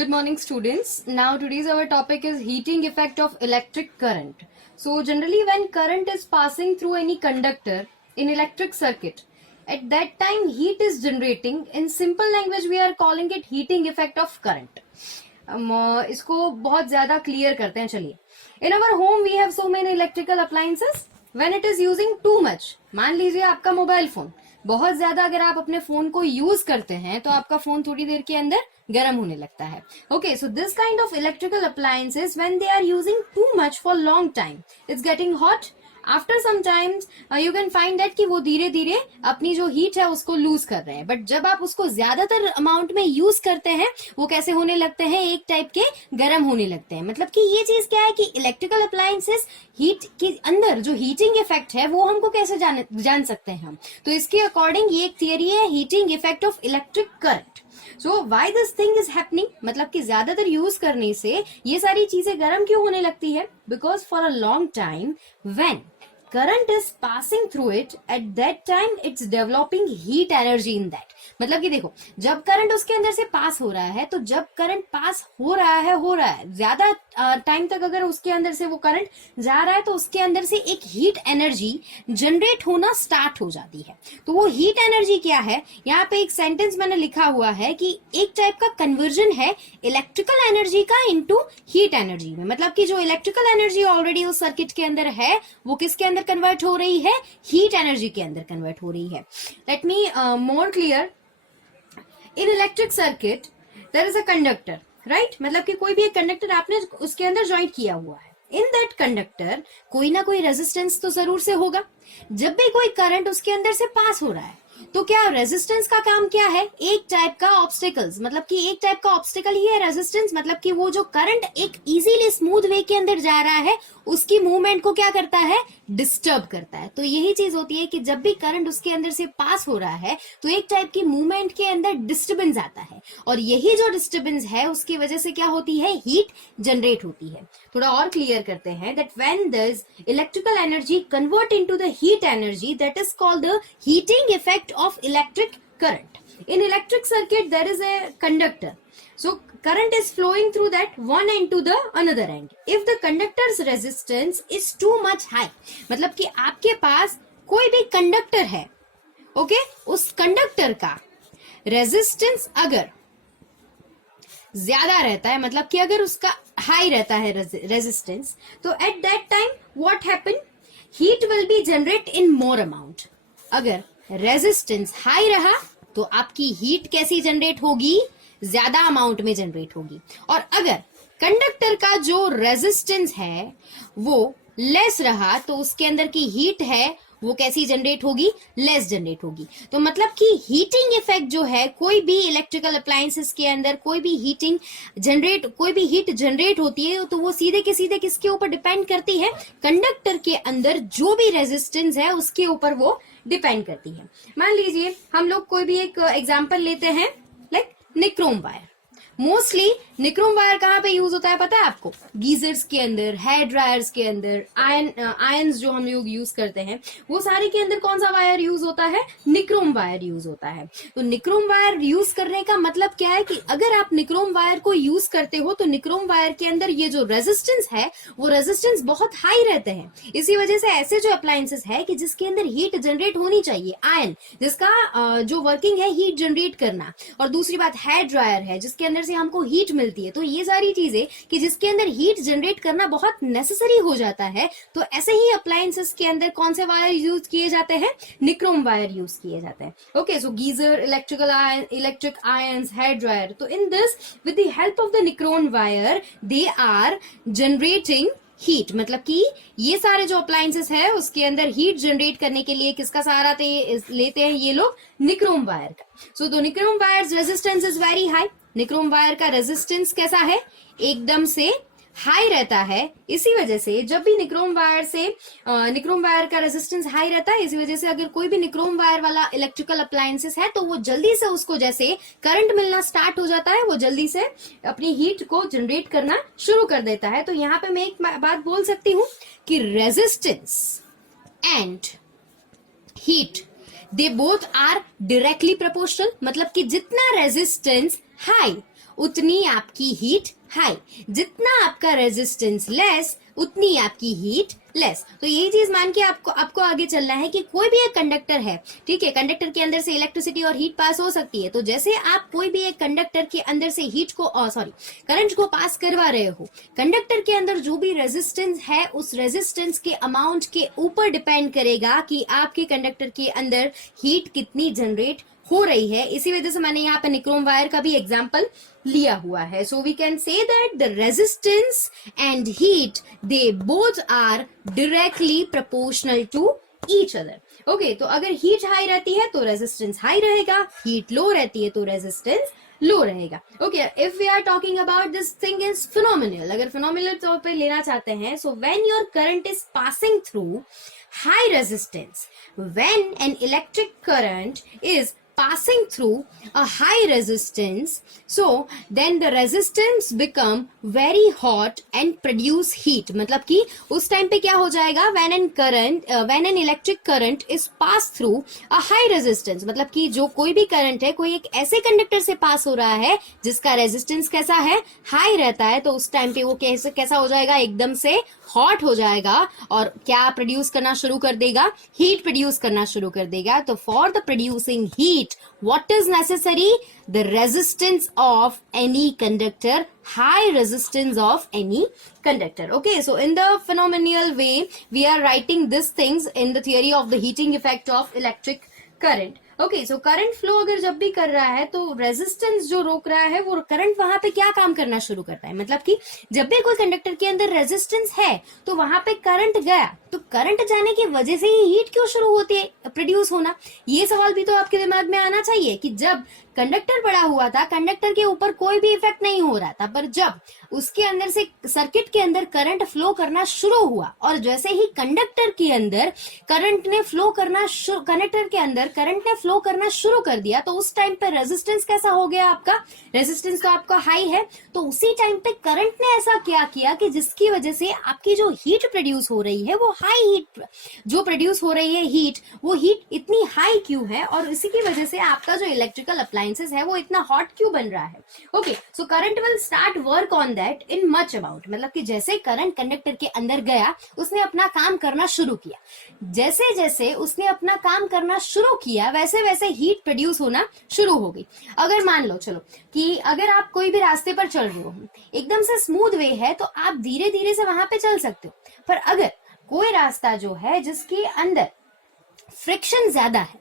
Good morning, students. Now, today's our topic is heating effect of electric current. So, generally, when current is passing through any conductor in electric circuit, at that time heat is generating. In simple language, we are calling it heating effect of current. इसको बहुत ज्यादा clear करते हैं. चलिए, in our home we have so many electrical appliances. When it is using too much, मान लीजिए आपका mobile phone बहुत ज्यादा अगर आप अपने फोन को यूज करते हैं तो आपका फोन थोड़ी देर के अंदर गर्म होने लगता है. Okay, so this kind of electrical appliances when they are using too much for long time, it's getting hot. After some times you can find that कि वो धीरे धीरे अपनी जो हीट है उसको लूज कर रहे हैं. बट जब आप उसको ज्यादातर अमाउंट में यूज करते हैं वो कैसे होने लगते हैं, एक टाइप के गर्म होने लगते हैं. मतलब कि ये चीज क्या है कि इलेक्ट्रिकल अप्लायंसेस हीट के अंदर जो हीटिंग इफेक्ट है वो हमको कैसे जान सकते हैं हम. तो इसके अकॉर्डिंग ये एक थियरी है, heating effect of electric current. So why this thing is happening, मतलब कि ज्यादातर यूज करने से ये सारी चीजें गर्म क्यों होने लगती है. Because for a long time when current is passing through it, at that time it's developing heat energy in that. मतलब कि देखो, जब करंट उसके अंदर से पास हो रहा है तो जब करंट पास हो रहा है ज्यादा टाइम तक अगर उसके अंदर से वो करंट जा रहा है तो उसके अंदर से एक हीट एनर्जी जनरेट होना स्टार्ट हो जाती है. तो वो हीट एनर्जी क्या है, यहाँ पे एक सेंटेंस मैंने लिखा हुआ है कि एक टाइप का कन्वर्जन है इलेक्ट्रिकल एनर्जी का इनटू हीट एनर्जी में. मतलब कि जो इलेक्ट्रिकल एनर्जी ऑलरेडी उस सर्किट के अंदर है वो किसके अंदर कन्वर्ट हो रही है, हीट एनर्जी के अंदर कन्वर्ट हो रही है. Let me more clear. In electric circuit there is a conductor, right. मतलब कि कोई भी एक कंडक्टर आपने उसके अंदर ज्वाइंट किया हुआ है. इन दैट कंडक्टर कोई ना कोई रेजिस्टेंस तो जरूर से होगा. जब भी कोई करंट उसके अंदर से पास हो रहा है तो क्या रेजिस्टेंस का काम क्या है, एक टाइप का ऑब्स्टिकल्स. मतलब कि एक टाइप का ऑब्स्टिकल ही है रेजिस्टेंस. मतलब कि वो जो करंट एक इजीली स्मूथ वे के अंदर जा रहा है उसकी मूवमेंट को क्या करता है, डिस्टर्ब करता है. तो यही चीज होती है कि जब भी करंट उसके अंदर से पास हो रहा है तो एक टाइप की मूवमेंट के अंदर डिस्टर्बेंस आता है और यही जो डिस्टर्बेंस है उसकी वजह से क्या होती है, हीट जनरेट होती है. थोड़ा और क्लियर करते हैं that when this electrical energy convert into the heat energy, that is called the heating effect of electric current. In electric circuit there is a conductor, so current is flowing through that one end to the another end. If the conductor's resistance is too much high, मतलब कि आपके पास कोई भी conductor है, okay, उस conductor का resistance अगर ज्यादा रहता है, मतलब कि अगर उसका हाई रहता है रेजिस्टेंस, तो at that time what happen, heat will be generate in more amount. अगर रेजिस्टेंस हाई रहा तो आपकी हीट कैसी जनरेट होगी, ज्यादा अमाउंट में जनरेट होगी. और अगर कंडक्टर का जो रेजिस्टेंस है वो लेस रहा तो उसके अंदर की हीट है वो कैसी जनरेट होगी, लेस जनरेट होगी. तो मतलब कि हीटिंग इफेक्ट जो है, कोई भी इलेक्ट्रिकल अप्लायंसेस के अंदर कोई भी हीट जनरेट होती है तो वो सीधे के सीधे किसके ऊपर डिपेंड करती है, कंडक्टर के अंदर जो भी रेजिस्टेंस है उसके ऊपर वो डिपेंड करती है. मान लीजिए हम लोग कोई भी एक एग्जांपल लेते हैं, like nichrome wire. Mostly nichrome wire कहाँ पे यूज होता है पता है आपको, गीजर्स के अंदर, हेयर ड्रायर्स के अंदर, आयन्स जो हम लोग यूज करते हैं वो सारे के अंदर कौन सा वायर यूज होता है, निक्रोम वायर यूज होता है. तो निक्रोम वायर यूज करने का मतलब क्या है कि अगर आप निक्रोम वायर को यूज करते हो तो निक्रोम वायर के अंदर ये जो रेजिस्टेंस है वो रेजिस्टेंस बहुत हाई रहते हैं. इसी वजह से ऐसे जो अप्लायंसेस है कि जिसके अंदर हीट जनरेट होनी चाहिए, आयन जिसका जो वर्किंग है हीट जनरेट करना, और दूसरी बात हेयर ड्रायर है जिसके अंदर से हमको हीट मिलती है. तो ये सारी चीजें कि जिसके अंदर हीट जनरेट करना बहुत नेसेसरी हो जाता है, तो ऐसे ही अप्लायंसेस के अंदर कौन से वायर यूज किए जाते हैं, निक्रोम वायर यूज किए जाते हैं. Okay, so geyser, electric irons, hair dryer. तो in this with the help of the nichrome wire they are generating heat. मतलब कि ये सारे जो अप्लायंसेस है उसके अंदर हीट जनरेट करने के लिए किसका सहारा लेते हैं ये लोग, निक्रोम वायर का. So the nichrome wires resistance is very high. Nichrome wire का रेजिस्टेंस कैसा है, एकदम से हाई रहता है. इसी वजह से जब भी निक्रोम वायर का रेजिस्टेंस हाई रहता है, इसी वजह से अगर कोई भी निक्रोम वायर वाला इलेक्ट्रिकल अप्लायंसेस है तो वो जल्दी से उसको जैसे करंट मिलना स्टार्ट हो जाता है वो जल्दी से अपनी हीट को जनरेट करना शुरू कर देता है. तो यहाँ पे मैं एक बात बोल सकती हूँ कि resistance and heat they both are directly proportional. मतलब कि जितना रेजिस्टेंस हाई उतनी आपकी हीट हाई, जितना आपका रेजिस्टेंस लेस उतनी आपकी हीट लेस। तो यही चीज मान के आपको आगे चलना है कि कोई भी एक कंडक्टर है, ठीक है, कंडक्टर के अंदर से इलेक्ट्रिसिटी और हीट पास हो सकती है। तो जैसे आप कोई भी एक कंडक्टर के अंदर से हीट को करंट को पास करवा रहे हो, कंडक्टर के अंदर जो भी रेजिस्टेंस है उस रेजिस्टेंस के अमाउंट के ऊपर डिपेंड करेगा कि आपके कंडक्टर के अंदर हीट कितनी जनरेट हो रही है। इसी वजह से मैंने यहाँ पे निक्रोम वायर का भी एग्जांपल लिया हुआ है। So we can say that the resistance and heat they both are directly proportional to each other. Okay, तो अगर हीट हाई रहती है तो रेजिस्टेंस हाई रहेगा, हीट लो रहती है तो रेजिस्टेंस लो रहेगा। Okay, if we are talking about this thing is phenomenal, अगर फिनोमिनल तौर पे लेना चाहते हैं, so when your current is passing through high resistance, when an electric current is passing through a high resistance, so then the resistance become very hot and produce heat। मतलब कि उस time पे क्या हो जाएगा, when an electric current is passed through a high resistance, मतलब कि जो कोई भी करंट है कोई एक ऐसे कंडक्टर से पास हो रहा है जिसका रेजिस्टेंस कैसा है, हाई रहता है, तो उस टाइम पे वो कैसा हो जाएगा, एकदम से हॉट हो जाएगा और क्या प्रोड्यूस करना शुरू कर देगा, हीट प्रोड्यूस करना शुरू कर देगा। तो for the producing heat what is necessary, the resistance of any conductor, high resistance of any conductor। Okay, so in the phenomenal way we are writing these things in the theory of the heating effect of electric current। Okay, so current flow अगर जब भी कर रहा है तो resistance जो रोक रहा है वो करंट वहां पे क्या काम करना शुरू करता है, मतलब कि जब भी कोई कंडक्टर के अंदर रेजिस्टेंस है तो वहां पे करंट गया, तो करंट जाने की वजह से ही हीट क्यों शुरू होती है प्रोड्यूस होना। ये सवाल भी तो आपके दिमाग में आना चाहिए कि जब कंडक्टर पड़ा हुआ था, कंडक्टर के ऊपर कोई भी इफेक्ट नहीं हो रहा था, पर जब उसके अंदर से सर्किट के अंदर करंट फ्लो करना शुरू हुआ और जैसे ही कंडक्टर के अंदर करंट ने फ्लो करना शुरू कर दिया, तो उस टाइम पे रेजिस्टेंस कैसा हो गया, आपका रेजिस्टेंस तो आपका हाई है, तो उसी टाइम पे करंट ने ऐसा क्या किया कि जिसकी वजह से आपकी जो हीट प्रोड्यूस हो रही है वो हाई हीट जो प्रोड्यूस हो रही है, वो हीट इतनी हाई क्यों है और इसी की वजह से आपका जो इलेक्ट्रिकल अप्लायंसेस है वो इतना हॉट क्यों बन रहा है। Okay, so current will start work on that in much amount, मतलब कि जैसे करंट कंडक्टर के अंदर गया उसने अपना काम करना शुरू किया, जैसे जैसे उसने अपना काम करना शुरू किया वैसे वैसे हीट प्रोड्यूस होना शुरू हो गई। अगर मान लो चलो कि अगर आप कोई भी रास्ते पर चल रहे हो, एकदम से स्मूथ वे है तो आप धीरे धीरे से वहां पे चल सकते हो, पर अगर कोई रास्ता जो है जिसके अंदर फ्रिक्शन ज्यादा है,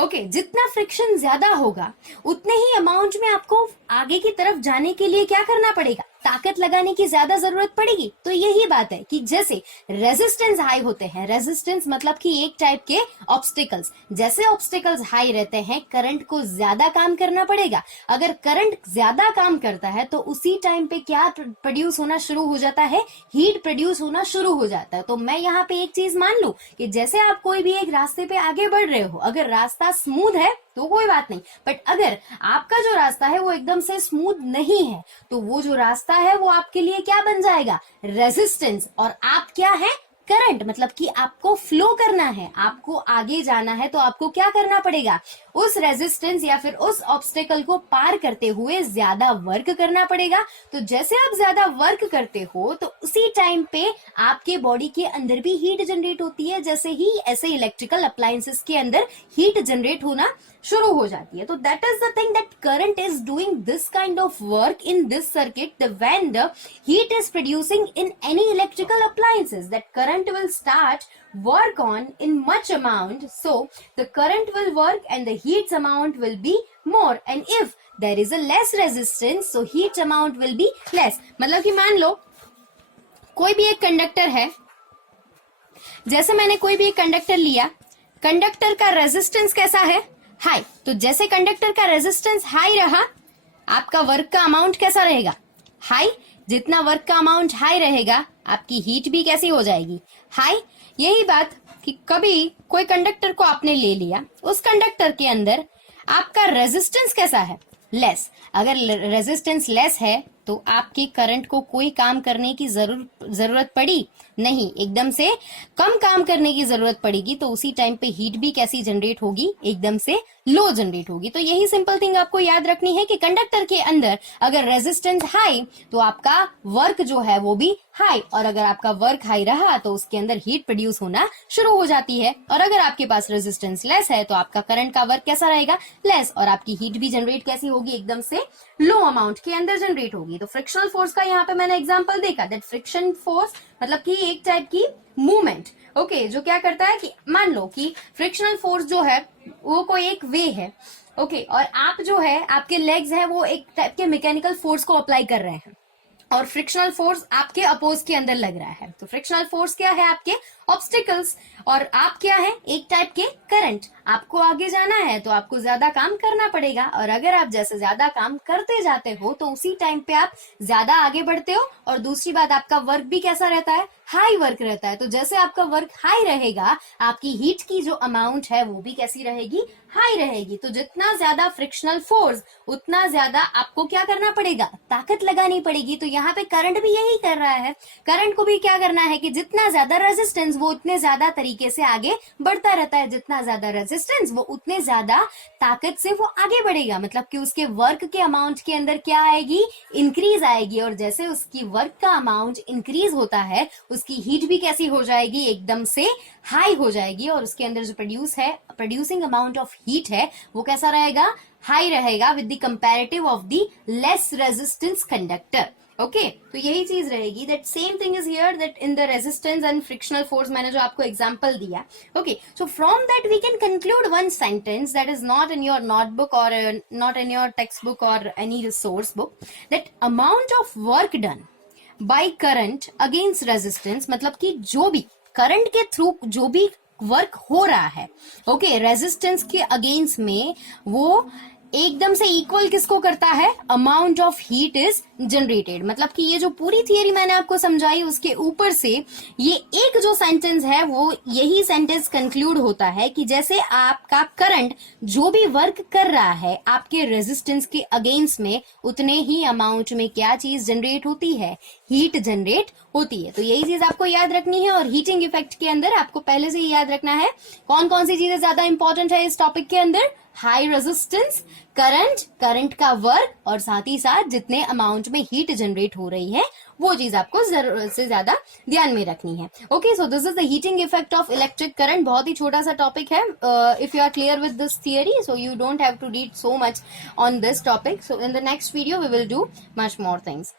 ओके, जितना फ्रिक्शन ज्यादा होगा उतने ही अमाउंट में आपको आगे की तरफ जाने के लिए क्या करना पड़ेगा, ताकत लगाने की ज्यादा जरूरत पड़ेगी। तो यही बात है कि जैसे रेजिस्टेंस हाई होते हैं, रेजिस्टेंस मतलब कि एक टाइप के ऑब्स्टिकल्स, जैसे ऑब्स्टिकल्स हाई रहते हैं करंट को ज्यादा काम करना पड़ेगा। अगर करंट ज्यादा काम करता है तो उसी टाइम पे क्या प्रोड्यूस होना शुरू हो जाता है, हीट प्रोड्यूस होना शुरू हो जाता है। तो मैं यहाँ पे एक चीज मान लूं कि जैसे आप कोई भी एक रास्ते पे आगे बढ़ रहे हो, अगर रास्ता स्मूथ है तो कोई बात नहीं, बट अगर आपका जो रास्ता है वो एकदम से स्मूथ नहीं है तो वो जो रास्ता है वो आपके लिए क्या बन जाएगा, रेजिस्टेंस, और आप क्या है, करंट, मतलब कि आपको फ्लो करना है, आपको आगे जाना है, तो आपको क्या करना पड़ेगा, उस रेजिस्टेंस या फिर उस ऑब्स्टेकल को पार करते हुए ज्यादा वर्क करना पड़ेगा। तो जैसे आप ज्यादा वर्क करते हो तो उसी टाइम पे आपके बॉडी के अंदर भी हीट जनरेट होती है, जैसे ही ऐसे इलेक्ट्रिकल अप्लायंसेस के अंदर हीट जनरेट होना शुरू हो जाती है। तो that is the thing that current is doing this kind of work in this circuit when the heat is producing in any electrical appliances, that current will start work on in much amount, so the current will work and the heat amount will be more, and if there is a less resistance so heat amount will be less। मतलब कि मान लो कोई भी एक conductor है, जैसे मैंने कोई भी एक कंडक्टर लिया, कंडक्टर का रेजिस्टेंस कैसा है, हाई, तो जैसे कंडक्टर का रेजिस्टेंस हाई रहा आपका वर्क का अमाउंट कैसा रहेगा, हाई, जितना वर्क का अमाउंट हाई रहेगा आपकी हीट भी कैसी हो जाएगी, हाई। यही बात कि कभी कोई कंडक्टर को आपने ले लिया, उस कंडक्टर के अंदर आपका रेजिस्टेंस कैसा है, लेस, अगर रेजिस्टेंस लेस है तो आपके करंट को कोई काम करने की जरूरत पड़ी नहीं, एकदम से कम काम करने की जरूरत पड़ेगी, तो उसी टाइम पे हीट भी कैसी जनरेट होगी, एकदम से लो जनरेट होगी। तो यही सिंपल थिंग आपको याद रखनी है कि कंडक्टर के अंदर अगर रेजिस्टेंस हाई तो आपका वर्क जो है वो भी हाई, और अगर आपका वर्क हाई रहा तो उसके अंदर हीट प्रोड्यूस होना शुरू हो जाती है, और अगर आपके पास रेजिस्टेंस लेस है तो आपका करंट का वर्क कैसा रहेगा, लेस, और आपकी हीट भी जनरेट कैसी होगी, एकदम से लो अमाउंट के अंदर जनरेट होगी। तो फ्रिक्शनल फोर्स का यहाँ पे मैंने एग्जांपल देखा, दैट फ्रिक्शन फोर्स मतलब कि एक टाइप की मूवमेंट, ओके, जो क्या करता है कि मान लो कि फ्रिक्शनल फोर्स जो है वो कोई एक वे है, ओके, और आप जो है आपके लेग्स हैं वो एक टाइप के मैकेनिकल फोर्स को अप्लाई कर रहे हैं, और फ्रिक्शनल फोर्स आपके अपोज के अंदर लग रहा है। तो फ्रिक्शनल फोर्स क्या है, आपके ऑब्स्टिकल्स, और आप क्या है, एक टाइप के करंट। आपको आगे जाना है तो आपको ज्यादा काम करना पड़ेगा, और अगर आप जैसे ज्यादा काम करते जाते हो तो उसी टाइम पे आप ज्यादा आगे बढ़ते हो, और दूसरी बात आपका वर्क भी कैसा रहता है, हाई वर्क रहता है। तो जैसे आपका वर्क हाई रहेगा, आपकी हीट की जो अमाउंट है वो भी कैसी रहेगी, हाई रहेगी। तो जितना ज्यादा फ्रिक्शनल फोर्स उतना ज्यादा आपको क्या करना पड़ेगा, ताकत लगानी पड़ेगी। तो यहाँ पे करंट भी यही कर रहा है, करंट को भी क्या करना है कि जितना ज्यादा रेजिस्टेंस वो उतने ज्यादा तरीके से आगे बढ़ता रहता है, जितना ज्यादा रेजिस्टेंस वो उतने ज्यादा ताकत से वो आगे बढ़ेगा, मतलब कि उसके वर्क के अमाउंट के अंदर क्या आएगी, इंक्रीज आएगी, और जैसे उसकी वर्क का अमाउंट इंक्रीज होता है उसकी हीट भी कैसी हो जाएगी, एकदम से हाई हो जाएगी, और उसके अंदर जो प्रोड्यूसिंग अमाउंट ऑफ हीट है वो कैसा रहेगा, हाई रहेगा, with the comparative of the less resistance conductor. Okay, तो यही चीज रहेगी, that same thing is here, that in the resistance and frictional force मैंने जो आपको एग्जांपल दिया। Okay, so from that we can conclude one sentence that is not in your notebook और not in your text book और any resource book, that amount of work done by current against resistance, मतलब कि जो भी current के through जो भी work हो रहा है, ओके, रेजिस्टेंस के अगेंस्ट में, वो एकदम से इक्वल किसको करता है, amount of heat is generated. मतलब कि ये जो पूरी थियरी मैंने आपको समझाई उसके ऊपर से ये एक जो सेंटेंस है वो यही सेंटेंस कंक्लूड होता है कि जैसे आपका करंट जो भी वर्क कर रहा है आपके रेजिस्टेंस के अगेंस्ट में, उतने ही अमाउंट में क्या चीज जनरेट होती है, हीट जनरेट होती है। तो यही चीज आपको याद रखनी है, और हीटिंग इफेक्ट के अंदर आपको पहले से ही याद रखना है कौन कौन सी चीजें ज्यादा इंपॉर्टेंट है इस टॉपिक के अंदर, हाई रेजिस्टेंस, करंट का वर्क, और साथ ही साथ जितने अमाउंट में हीट जनरेट हो रही है वो चीज आपको जरूरत से ज्यादा ध्यान में रखनी है। Okay, so this is the heating effect of electric current. बहुत ही छोटा सा टॉपिक है। If you are clear with this theory, so you don't have to read so much on this topic. So in the next video we will do much more things.